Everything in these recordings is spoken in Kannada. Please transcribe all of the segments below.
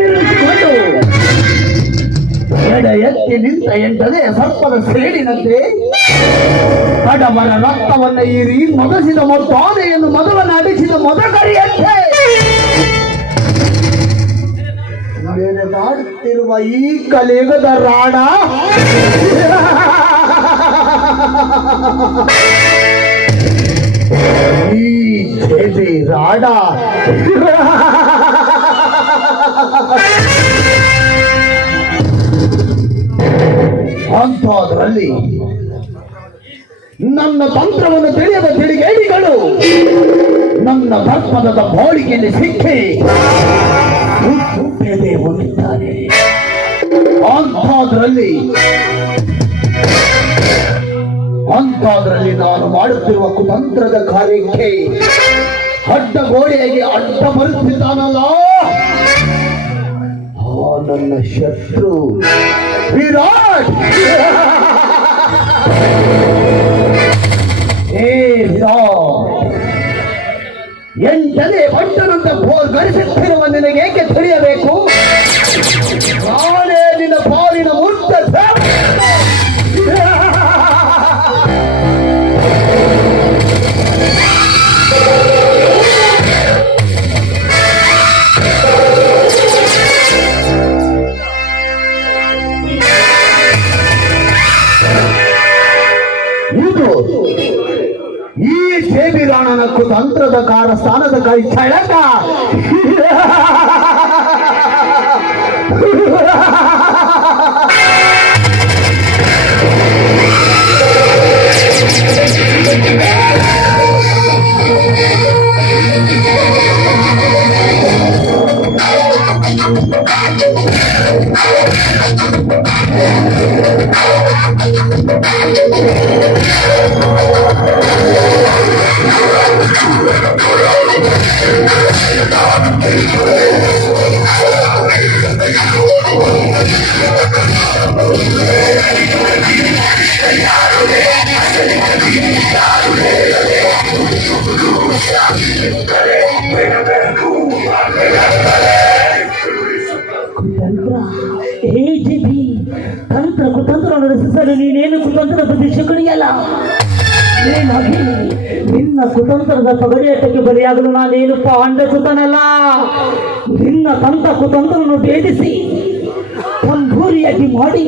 ನಿಲ್ಲಿಸಿಕೊಂಡು ಎಡೆ ಎತ್ತಿ ನಿಂತ ಎಂಟದೆ ಸರ್ಪದ ಸೇಡಿನಂತೆ ಕಡಮರ ರಕ್ತವನ್ನ ಹೀರಿ ಮೊದಸಿದ ಮತ್ತು ಆನೆಯನ್ನು ಮೊದಲನ್ನು ಅಡಿಸಿದ ಮೊದಗರಿಯಂತೆ ಮೆರೆದಾಡುತ್ತಿರುವ ಈ ಕಲಿಯುಗದ ರಾಣ ಈ ದೇವಿ ರಾಣ ಅಂಥದ್ರಲ್ಲಿ ನನ್ನ ತಂತ್ರವನ್ನು ತಿಳಿಯದ ತಿಳಿಗೇಡಿಗಳು ನನ್ನ ದರ್ಪಣದ ಬಾಳಿಕೆಯಲ್ಲಿ ಸಿಕ್ಕಿ ಹುಟ್ಟುತ್ತೇನೆ ಹೋಗಿದ್ದಾರೆ. ಅಂಥದ್ರಲ್ಲಿ ನಾನು ಮಾಡುತ್ತಿರುವ ಕುತಂತ್ರದ ಕಾರ್ಯಕ್ಕೆ ಅಡ್ಡಗೋಡೆಯಾಗಿ ಅಡ್ಡ ಬರುತ್ತಿದ್ದಾನಲ್ಲ ನನ್ನ ಶತ್ರು ವಿರಾಟ್. ಎಂಟನೇ ಪಟ್ಟಣಂತ ಗಳಿಸುತ್ತಿರುವ ನಿನಗೆ ಏಕೆ ತಿಳಿಯಬೇಕು? ನಾನೇ ನಿನ್ನ ಪಾಲಿನ ಮುಕ್ತ ಈ ಸೇಬಿರಾಣನ ಕುತಂತ್ರದ ಸ್ಥಾನದ ಕೈ ಚಳಕ ತಂತ್ರ ಕುತಂತ್ರ ನಡೆಸಲು ನೀನೇನು ಕುತಂತ್ರದ ಪ್ರದೇಶ ಕಡಿಯಲ್ಲ. ನಿನ್ನ ಕುತಂತ್ರದ ಪಗಡಿಯಾಟಕ್ಕೆ ಬಲಿಯಾಗಲು ನಾನೇನು ಪಾಂಡ ಸುತನಲ್ಲ. ನಿನ್ನ ಕುತಂತ್ರವನ್ನು ಭೇದಿಸಿ ಕಂಭೂರಿಯಾಗಿ ಮಾಡಿ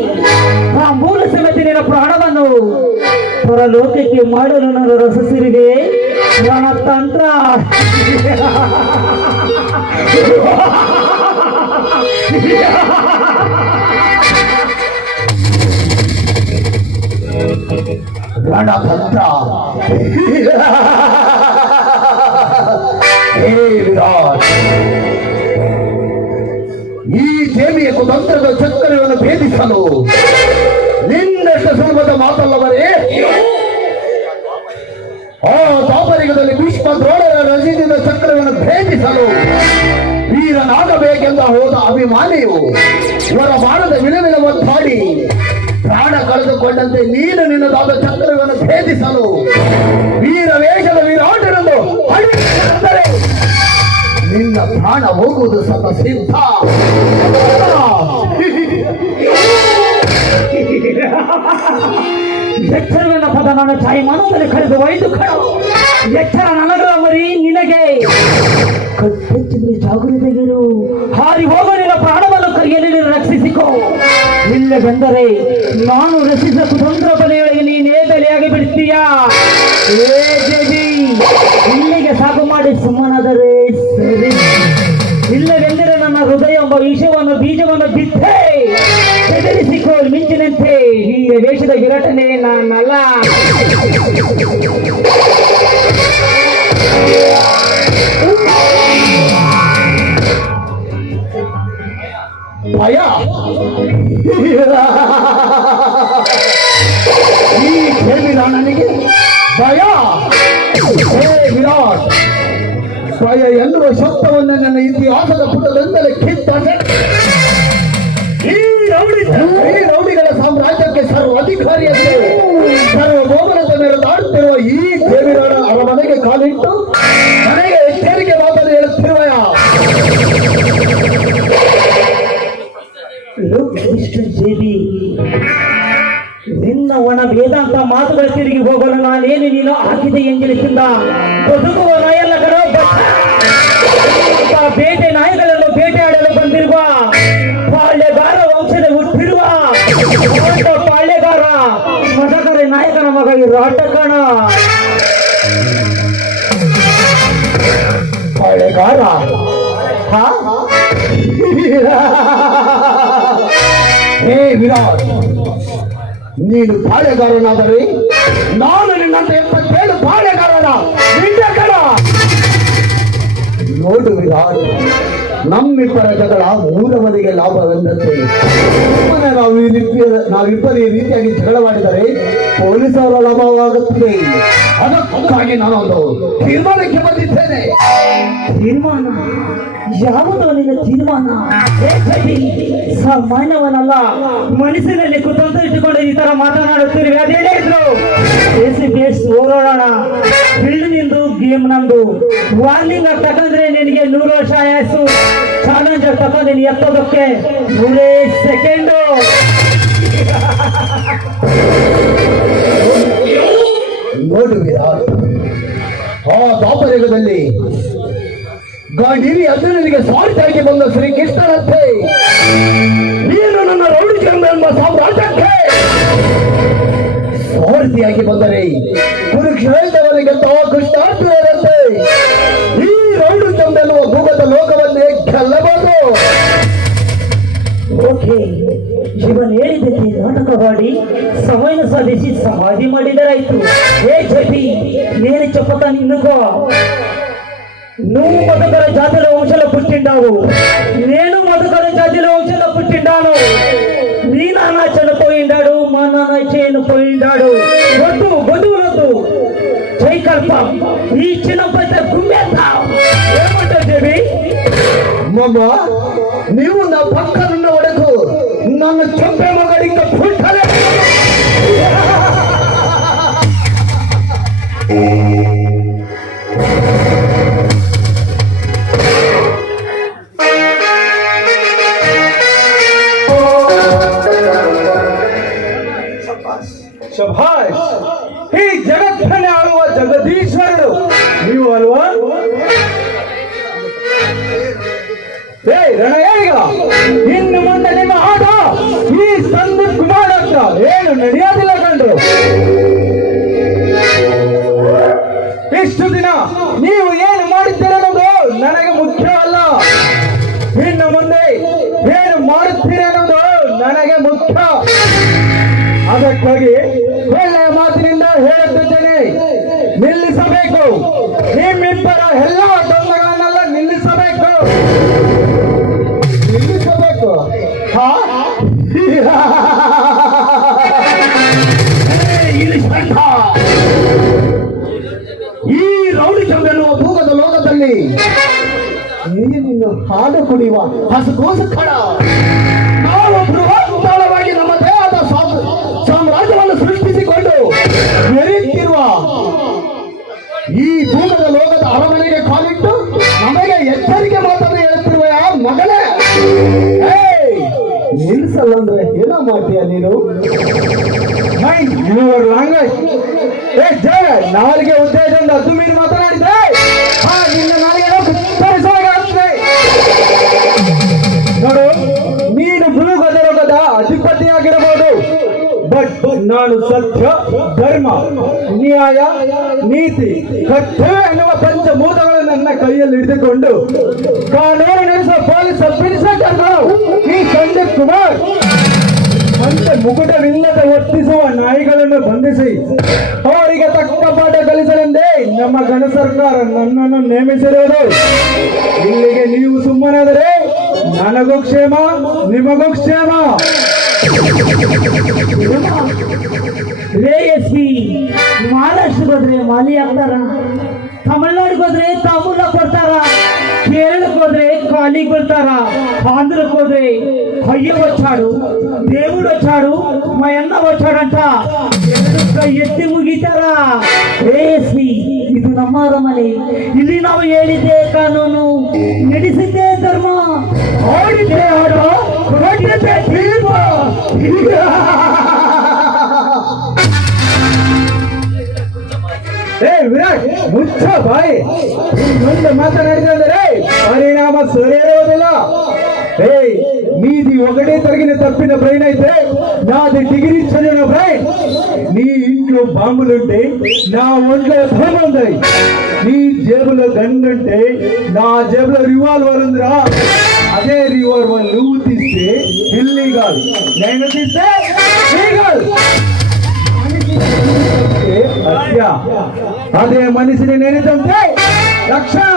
ಆ ಮೂಲ ಸಮೇತ ನಿನ್ನ ಪ್ರಾಣವನ್ನು ಪರಲೋಕಕ್ಕೆ ಮಾಡಲು ನನ್ನ ರಸಸಿರಿಗೆ ನನ್ನ ತಂತ್ರ ರಣತಂತ್ರ. ವಿರಾಟ್, ಈ ದೇವಿಯ ಕುತಂತ್ರದ ಚಕ್ರವನ್ನು ಭೇದಿಸಲು ನಿನ್ನಷ್ಟು ಸುಲಭದ ಮಾತಲ್ಲವರೇ. ಆ ದಾಪರಿಗದಲ್ಲಿ ಭೀಷ್ಮ ದ್ರೋಣರ ರಚಿಸಿದ ಚಕ್ರವನ್ನು ಭೇದಿಸಲು ವೀರನಾಗಬೇಕೆಂದ ಹೋದ ಅಭಿಮಾನಿಯು ಇವರ ಬಾಣದ ವಿಲವಿಲವನ್ನಾಡಿ ಪ್ರಾಣ ಕಳೆದುಕೊಂಡಂತೆ ನೀನು ನಿನ್ನದಾದ ಚಕ್ರವನ್ನು ಭೇದಿಸಲು ವೀರ ವೇಷದ ವಿರಾಟನನ್ನು ಅಳಿಸಿದರೆ ನಿನ್ನ ಪ್ರಾಣ ಹೋಗುವುದು ಸತ ಸಿದ್ಧ. ಎಚ್ಚರವೆನ್ನ ಪದ ನನ್ನ ತಾಯಿ ಮನದಲ್ಲಿ ಕರೆದು ಒಯ್ದು ಎಚ್ಚರ ನನಗರ ಮರಿ ನಿನಗೆ ಕಟ್ಟೆಚ್ಚಿದ್ರೆ ಜಾಗೃತೆಗಿರು. ಹಾರಿ ಹೋಗ ನಿನ್ನ ಪ್ರಾಣವನ್ನು ಕೈಯಲ್ಲಿ ರಕ್ಷಿಸಿಕೋ. ಇಲ್ಲವೆಂದರೆ ನಾನು ರಚಿಸಿದ ಕುತಂತ್ರ ಬಲೆಯೊಳಗೆ ನೀನೇ ಬಲಿಯಾಗಿ ಬಿಡ್ತೀಯಾ. ದೇವಿ, ಇಲ್ಲಿಗೆ ಸಾಕು ಮಾಡಿ ಸುಮ್ಮನಾದರೆ ಸರಿ. ಇಲ್ಲವೆಂದರೆ ನನ್ನ ಹೃದಯ ಎಂಬ ವಿಷಯವನ್ನು ಬೀಜವನ್ನು ಬಿಟ್ಟೆ ಬೆದರಿಸಿಕೋ. ಮಿಂಚಿನಂತೆ ಈ ವೇಷದ ವಿರಟನೆ ನಾನಲ್ಲ. ಭಯ ಈ ನನಗೆ ಭಯ. ವಿರಾಟ್, ಭಯ ಎನ್ನುವ ಶಬ್ದವನ್ನು ನನ್ನ ಇತಿಹಾಸದ ಪುಟದಿಂದಲೇ ಕಿತ್ತನೆ. ಈ ರೌಡಿಗಳ ಸಾಮ್ರಾಜ್ಯಕ್ಕೆ ಸರ್ವ ಅಧಿಕಾರಿಯಂತೆ ಸರ್ವಭೌಮನದ ಮೇಲೆ ದಾಡುತ್ತಿರುವ ಈ ದೇವಿರಾಣ ಅರಮನೆಗೆ ಕಾಲಿಟ್ಟು ನನಗೆ ಎಚ್ಚರಿಕೆ ಮಾತನ್ನು ಹೇಳುತ್ತಿರುವೆಯ. ಮಿಸ್ಟರ್ ಜೇಬಿ, ನಿನ್ನ ಒಣ ವೇದಾಂತ ಮಾತುಗಳ ತಿರುಗಿ ಹೋಗಲು ನಾನೇನು ನೀನು ಹಾಕಿದೆ ಎಂಜಲಿಸಿಂದ ಬದುಕುವ ನಾಯಲ್ಲ ಕಣ. ಬೇಟೆ ನಾಯಿಗಳನ್ನು ಬೇಟೆಯಾಡಲು ಬಂದಿರುವ ಪಾಳ್ಯಗಾರ ವಂಶದ ಹುಟ್ಟಿರುವ ಪಾಳ್ಯಗಾರ ಮದಕರೆ ನಾಯಕನ ಮಗ ರಾಟ ಕಣ. ಪಾಳ್ಯಗಾರ ಹೇ ವಿರಾಟ್, ನೀನು ಪಾಳೆಗಾರನಾದರೆ ನಾನು ನಿನ್ನಂತೆ 77 ಪಾಳೆಗಾರನ ನಿಂದೆ ಕಣ. ನೋಡು ವಿರಾಟ್, ನಮ್ಮಿಬ್ಬರ ಜಗಳ ಮೂರವರಿಗೆ ಲಾಭವೆಂದಂತೆ ಸುಮ್ಮನೆ ನಾವಿಬ್ಬರು ಈ ರೀತಿಯಾಗಿ ಜಗಳವಾಡಿದರೆ ಪೊಲೀಸರ ಲಾಭವಾಗುತ್ತದೆ. ಅದಕ್ಕಾಗಿ ನಾನೊಂದು ತೀರ್ಮಾನಕ್ಕೆ ಬಂದಿದ್ದೇನೆ. ತೀರ್ಮಾನ? ಯಾವುದೋ ನಿನ್ನ ತೀರ್ಮಾನ? ಸಾಮಾನ್ಯವನಲ್ಲ, ಮನಸ್ಸಿನಲ್ಲಿ ಕುತಂತ್ರ ಇಟ್ಟುಕೊಂಡು ಈ ತರ ಮಾತನಾಡುತ್ತಿರುವೆ. ಅದೇನೇ ಇದ್ರು ಬೇಸ್ ಓಡೋಣ. ಫೀಲ್ಡ್ ನಿಂದು, ಗೇಮ್ ನಂದು. ವಾರ್ನಿಂಗ್ ತಗೊಂಡ್ರೆ ನಿನಗೆ 100 ವರ್ಷ ಆಯಸ್ಸು. ಚಾಲೆಂಜರ್ ತಗೊಂಡು ನೀನು ಎತ್ತೋದಕ್ಕೆ 100 ಸೆಕೆಂಡು. ನೋಡು ವಿರಾಟ್, ಆ ದಾಪರ್ಯದಲ್ಲಿ ಗಾಂಧೀವಿ ಅರ್ಜುನನಿಗೆ ಸ್ವಾರ್ಥಿಯಾಗಿ ಬಂದ ಶ್ರೀಕೃಷ್ಣನಂತೆ ನೀನು ನನ್ನ ರೌಡಿ ಚಂದ್ರ ಎಂಬ ಸಾಮ್ರಾಜ್ಯಕ್ಕೆ ಸ್ವಾರ್ಥಿಯಾಗಿ ಬಂದರೆ ಕುರುಕ್ಷೇತ್ರವನಿಗೆ ಕೃಷ್ಣಾರ್ಜುನರಂತೆ ಈ ರೌಡಿ ಚಂದ್ರ ಎನ್ನುವ ಭೂಗತ ಲೋಕವನ್ನೇ ಗೆಲ್ಲಬಹುದು. ಓಕೆ, ಇವನ್ ಹೇಳಿದ್ದಕ್ಕೆ ನಾಟಕವಾಡಿ ಸಮಯ ಸಾಧಿಸಿ ಸಮಾಧಿ ಮಾಡಿದರಾಯ್ತು. ಏ ಜಪಿ, నేను చెప్పతా నిన్నుకో, నువ్వు మధుకర జాతిలో వంశంలో పుట్టిండావు, నేను మధుకర జాతిలో వంశంలో పుట్టిండాను. నీ నాన్న చనిపోయిండాడు, మా నాన్న చనిపోయిండాడు. వద్దు, గొడుగులొద్దు, జైకల్పం ఈ చిన్నపైతే గుమ్మేద్దాం. ఏమంటావు దేవి? ಮಮ್ಮ, ನೀವು ನಾ ಪಕ್ಕ ನನ್ನ ಒಡಕು ನನ್ನ ಚೊಂಪೆ ಮಗಡಿಂದ ಫುಲ್ಟಲೆ. ಶಭಾಷ್, ಈ ಜಗತ್ತನ್ನೇ ಆಳುವ ಜಗದೀಶ್ವರರು ನೀವು ಅಲ್ವಾ? ಏ ರಣಯ್ಯ, ಇನ್ನು ಮುಂದೆ ನಿಮ್ಮ ಆಟ ಈ ಸಂದೀಪ್ ಕುಮಾರ್ ಹತ್ರ ಏನು ನಡೆಯೋದಿಲ್ಲ ಕಂಡ್ರು. ಇಷ್ಟು ದಿನ ನೀವು ಏನು ಮಾಡಿದ್ದೀರನ್ನೋದು ನನಗೆ ಮುಖ್ಯ ಅಲ್ಲ. ಇನ್ನು ಮುಂದೆ ಏನು ಮಾಡುತ್ತೀರನ್ನೋದು ನನಗೆ ಮುಖ್ಯ. ಅದಕ್ಕಾಗಿ ಒಳ್ಳೆಯ ಮಾತಿನಿಂದ ಹೇಳುತ್ತಿದ್ದೇನೆ, ನಿಲ್ಲಿಸಬೇಕು. ನಿಮ್ಮಿಬ್ಬರ ಎಲ್ಲ ದೊಂಬಗಳನ್ನೆಲ್ಲ ನಿಲ್ಲಿಸಬೇಕು. ನಿಲ್ಲಿಸಬೇಕು? ಈ ರೌಡಿ ಚಂದ್ರ ಎನ್ನುವ ಭೂಗತ ಲೋಕದಲ್ಲಿ ನೀನು ಹಾಲು ಕುಡಿಯುವ ಹಸುಕೋಸು ಕಣ. ನಾವು ಬೃಹತ್ತಾಳವಾಗಿ ನಮ್ಮ ದೇಹದ ಸಾಮ್ರಾಜ್ಯವನ್ನು ಸೃಷ್ಟಿಸಿಕೊಂಡು ಮೆರೆಯುತ್ತಿರುವ ಈ ಭೂಗತ ಲೋಕದ ಅರಮನೆಗೆ ಕಾಲಿಟ್ಟು ನಮಗೆ ಎಚ್ಚರಿಕೆ ಮಾತನ್ನು ಹೇಳುತ್ತಿರುವ ಮಗಳೇ, ನಿಲ್ಸಲ್ಲಂದ್ರೆ ಏನೋ ಮಾಡ್ತೀಯ ನೀನು? ಲ್ಯಾಂಗ್ವೇಜ್ ನಾಲಿಗೆ ಉದ್ದೇಶದಿಂದ ಅದು ಮೀರಿ ಮಾತನಾಡಿದ್ರೆ ನಿನ್ನ ನಾಲಿಗೆ ಆಗ್ತದೆ. ನೋಡು, ನೀನು ಭೂಗತ ಲೋಕದ ಅಧಿಪತಿಯಾಗಿರಬಹುದು, ಬಟ್ ನಾನು ಸತ್ಯ, ಧರ್ಮ, ನ್ಯಾಯ, ನೀತಿ, ಕರ್ತವ್ಯ ಎನ್ನುವ ಪಂಚಭೂತಗಳು ನನ್ನ ಕೈಯಲ್ಲಿ ಹಿಡಿದುಕೊಂಡು ಕಾನೂನು ನಡೆಸುವ ಪೊಲೀಸ್ ಸಬ್ ಇನ್ಸ್ಪೆಕ್ಟರ್ಗಳು ಈ ಸಂದೀಪ್ ಕುಮಾರ್ ಮತ್ತೆ ಮುಕುಟವಿಲ್ಲದ ವರ್ತಿಸುವ ನಾಯಿಗಳನ್ನು ಬಂಧಿಸಿ ಅವರಿಗೆ ತಕ್ಕ ಪಾಠ ಕಲಿಸಲೆಂದೇ ನಮ್ಮ ಗಣ ಸರ್ಕಾರ ನನ್ನನ್ನು ನೇಮಿಸಿರುವುದು. ಇಲ್ಲಿಗೆ ನೀವು ಸುಮ್ಮನಾದರೆ ನನಗೂ ಕ್ಷೇಮ, ನಿಮಗೂ ಕ್ಷೇಮ. ರೇ ಎಸ್ ಪಿ, ಮಹಾರಾಷ್ಟ್ರಕ್ಕೆ ಹೋದ್ರೆ ಮಾಲಿ ಹಾಕ್ತಾರ, ತಮಿಳ್ನಾಡಿಗೆ ಹೋದ್ರೆ ತಾಂಬೂಲ ಕೊಡ್ತಾರ, ಕೇರಳಕ್ಕೆ ಹೋದ್ರೆ ಕಾಲಿಗೆ ಬರ್ತಾರ, ಆಂಧ್ರಕ್ಕೆ ಹೋದ್ರೆ ಅಯ್ಯ వచ్చాడు, దేవుడు వచ్చాడు, మా అన్న వచ్చాడంట ಕೈ ಎತ್ತಿ ಮುಗಿತಾರ. ಎಸ್ ಪಿ, ಇದು ನಮ್ಮ ಅರಮನೆ, ಇಲ್ಲಿ ನಾವು ಹೇಳಿದ್ದೆ ಕಾನೂನು, ನಡೆಸಿದ್ದೆ ಧರ್ಮ, ಆಡಿದ್ದೆ ಆಡ, ಕೊಟ್ಟಿದ್ದೆ ತೀರ್ಪು. ಏ ವಿರಾಟ್, ಮುಚ್ಚ ಬಾಯಿ. ಮುಂದೆ ಮಾತನಾಡಿದೆ ಅಂದರೆ ಪರಿಣಾಮ ಸರಿಯಿರುವುದಿಲ್ಲ. ಏಯ್, నీది ఒకటే తరిగిన తప్పిన బ్రెయిన్ అయితే నాది డిగ్రీ చదివిన బ్రెయిన్. నీ ఇంట్లో బాంబులుంటే నా ఒంట్లో ధనం ఉంది. నీ జేబులో గన్ ఉంటే నా జేబులో రివాల్వర్ ఉందిరా. అదే రివాల్వర్ నువ్వు తీస్తే ఇల్లీగల్, నేను తీస్తే లీగల్. హత్య. అదే మనిషిని నేను చంపితే రక్షణ.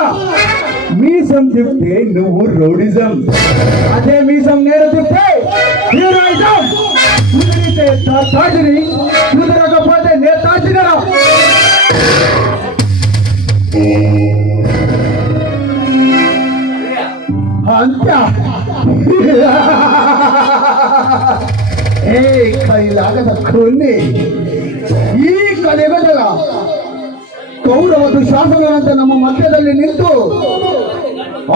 మీసం తిప్పితే నువ్వు రౌడిజం, అదే మీసం నేను తిప్పితే హీరోయిజం. కుదిరితే తాజిని, కుదరకపోతే నేను తాజినరా. ಅಂತ್ಯ ಏ ಕೈಲಾಗದ ಕೊನ್ನೆ ಈ ಕಲೆಗದಲ ಕೌರವದು ಶಾಸನದಂತೆ ನಮ್ಮ ಮಧ್ಯದಲ್ಲಿ ನಿಂತು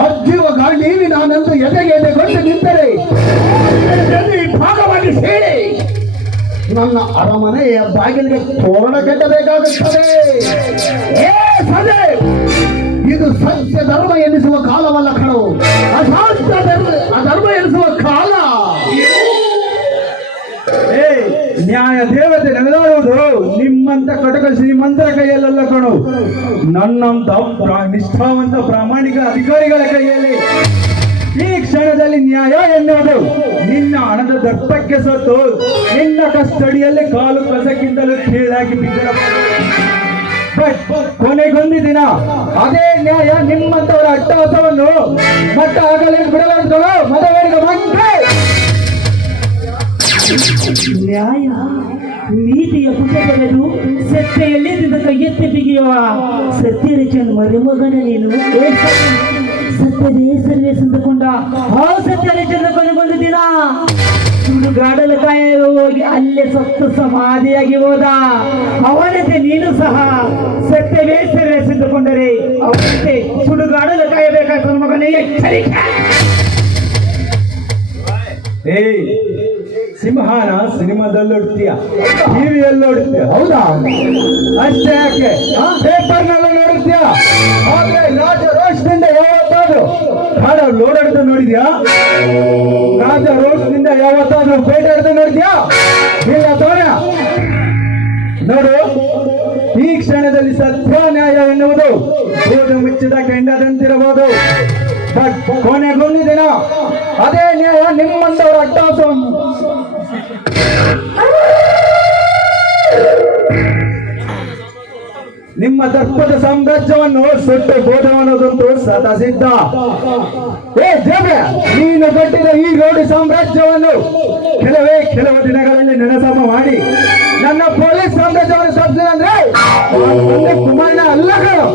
ಅಜ್ಜೀವ ಗಾಂಧೀವಿ ನಾನಂತೂ ಎದೆಗೆ ಎದೆಗೊಂಡು ನಿಂತರೆ ಭಾಗವಾಗಿ ಸೇರಿ ನನ್ನ ಅರಮನೆಯ ಬಾಗಿಲಿಗೆ ತೋರಣ ಕಟ್ಟಬೇಕಾಗುತ್ತದೆ. ಏ ಸದೆ, ಇದು ಸತ್ಯ ಧರ್ಮ ಎನಿಸುವ ಕಾಲವಲ್ಲ ಕಣವು, ಅಧರ್ಮ ಎನಿಸುವ ಕಾಲ. ಏ, ನ್ಯಾಯ ದೇವತೆ ನಡೆದಾಡುವುದು ನಿಮ್ಮಂತ ಕಟಕ ಶ್ರೀಮಂತರ ಕೈಯಲ್ಲ ಕಣು, ನನ್ನಂತ ನಿಷ್ಠಾವಂತ ಪ್ರಾಮಾಣಿಕ ಅಧಿಕಾರಿಗಳ ಕೈಯಲ್ಲಿ. ಈ ಕ್ಷಣದಲ್ಲಿ ನ್ಯಾಯ ಎನ್ನುವುದು ನಿನ್ನ ಹಣದ ದರ್ಪಕ್ಕೆ ಸತ್ತು ನಿನ್ನ ಕಸ್ಟಡಿಯಲ್ಲಿ ಕಾಲು ಕಸಕ್ಕಿಂತಲೂ ಕೀಳಾಗಿ ಬಿದ್ದಿರಬಹುದು. ಬಟ್ ಕೊನೆಗೊಂದು ದಿನ ಅದೇ ನ್ಯಾಯ ನಿಮ್ಮಂತವರ ಅಟ್ಟಹಾಸವನ್ನು ಮಟ್ಟ ಆಗಲಿ ಬಿಡಲಾರ್ದು ಮತವರಿಗೆ ಮಂಗೆ. ನ್ಯಾಯ ನೀತಿಯ ಪುಟ ತೆಗೆದು ಸತ್ಯೆಯಲ್ಲಿ ನಿನ್ನ ಕೈ ಎತ್ತಿ ಬಿಗಿಯುವ ಸತ್ಯರಚನ್ ಮರುಮಗನ ನೀನು. ಸತ್ಯದೇ ಸರ್ವೇ ಸಂದುಕೊಂಡ ಆ ಸತ್ಯರಚನ ಕೊನೆಗೊಂದು ದಿನ ಸುಡುಗಾಡಲು ಕಾಯಲು ಹೋಗಿ ಅಲ್ಲೇ ಸತ್ತು ಸಮಾಧಿಯಾಗಿ ಹೋದ. ಅವನಂತೆ ನೀನು ಸಹ ಸತ್ಯವೇ ಸರ್ವೇ ಸಿದ್ದುಕೊಂಡರೆ ಅವನಂತೆ ಸುಡುಗಾಡಲು ಕಾಯಬೇಕಾದ ಮಗನೇ ಎಚ್ಚರಿಕೆ. ಏಯ್, ಸಿಂಹನ ಸಿನಿಮಾದಲ್ಲಿ ನೋಡ್ತೀಯ, ಟಿವಿಯಲ್ಲಿ ನೋಡ್ತೀಯ, ಹೌದಾ? ಅಷ್ಟೇ ಯಾಕೆ ಪೇಪರ್ ನಲ್ಲಿ ನೋಡ್ತೀಯ. ಆದ್ರೆ ರಾಜ ರೋಷದಿಂದ ಯಾವತ್ತಾದ್ರು ಕಾಡಲ್ಲಿ ಓಡಾಡ್ತಾ ನೋಡಿದ್ಯಾ? ರಾಜ ರೋಷದಿಂದ ಯಾವತ್ತಾದ್ರು ಬೇಟಾಡ್ತಾ ನೋಡಿದ್ಯಾ? ಇಲ್ಲ ತೋರ ನೋಡು. ಈ ಕ್ಷಣದಲ್ಲಿ ಸತ್ಯ ನ್ಯಾಯ ಎನ್ನುವುದು ಓದು ಮುಚ್ಚಿದ ಕೆಂಡದಂತಿರಬಹುದು. ಬಟ್ ಕೊನೆಗೊಂದು ದಿನ ಅದೇ ನ್ಯಾಯ ನಿಮ್ಮಂತವರ ಅಟ್ಟಹಾಸವನ್ನು ನಿಮ್ಮ ದರ್ಪದ ಸಾಮ್ರಾಜ್ಯವನ್ನು ಸುಟ್ಟು ಬೋಧವನ್ನೋದಂತೂ ಸದಾ ಸಿದ್ಧ. ಏ ಜೇಬ್ರೆ, ನೀನು ಕಟ್ಟಿದ ಈ ರೋಡಿ ಸಾಮ್ರಾಜ್ಯವನ್ನು ಕೆಲವು ದಿನಗಳಲ್ಲಿ ನೆನಸಮ ಮಾಡಿ ನನ್ನ ಪೊಲೀಸ್ ಸಾಮ್ರಾಜ್ಯವನ್ನು ಸ್ಥಾಪಿಸಿದೆ ಅಂದ್ರೆ ಕುಮಾರನ ಅಲ್ಲ ಕಣೋ.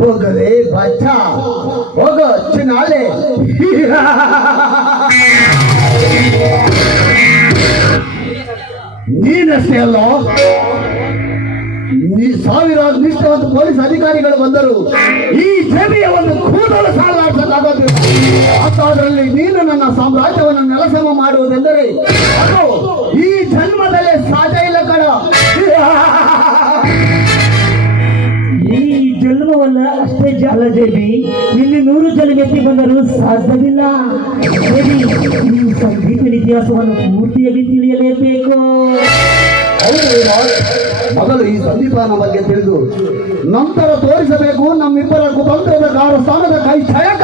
ಹೋಗಲೇ ಬಚ್ಚ, ಹೋಗೋ ಚಿನ್ನಾಲೆ. ನೀನಷ್ಟೇ ಅಲ್ಲ, ಈ ಸಾವಿರಾರು ನಿಷ್ಠಾವಂತ ಪೊಲೀಸ್ ಅಧಿಕಾರಿಗಳು ಬಂದರು ಈ ಜಮಿಯ ಒಂದು ಕೂದಲು ಸಾಲಾಡಿಸಲಾಗೋದಿಲ್ಲ. ಅಂಥದ್ರಲ್ಲಿ ನೀನು ನನ್ನ ಸಾಮ್ರಾಜ್ಯವನ್ನು ನೆಲಸಮ ಮಾಡುವುದೆಂದರೆ ಅದು ಈ ಜನ್ಮದಲ್ಲೇ ಸಾಧ್ಯ ಇಲ್ಲ ಕಣ. ಈ ಜನ್ಮವಲ್ಲ ಅಷ್ಟೇ ಜಾಲ ದೇವಿ, ಇಲ್ಲಿ 100 ಜನ ಎತ್ತಿ ಬಂದರೂ ಸಾಧ್ಯವಿಲ್ಲ ದೇವಿ. ನೀವು ಸಂಗೀತದ ಇತಿಹಾಸವನ್ನು ಪೂರ್ತಿಯಾಗಿ ತಿಳಿಯಲೇಬೇಕು. ಮೊದಲು ಈ ಸಂದೀಪನ ಬಗ್ಗೆ ತಿಳಿದು ನಂತರ ತೋರಿಸಬೇಕು ನಮ್ಮಿಬ್ಬರ ಕುತಂತ್ರದ ಸ್ಥಾನದ ಕೈ ಛಯಕ.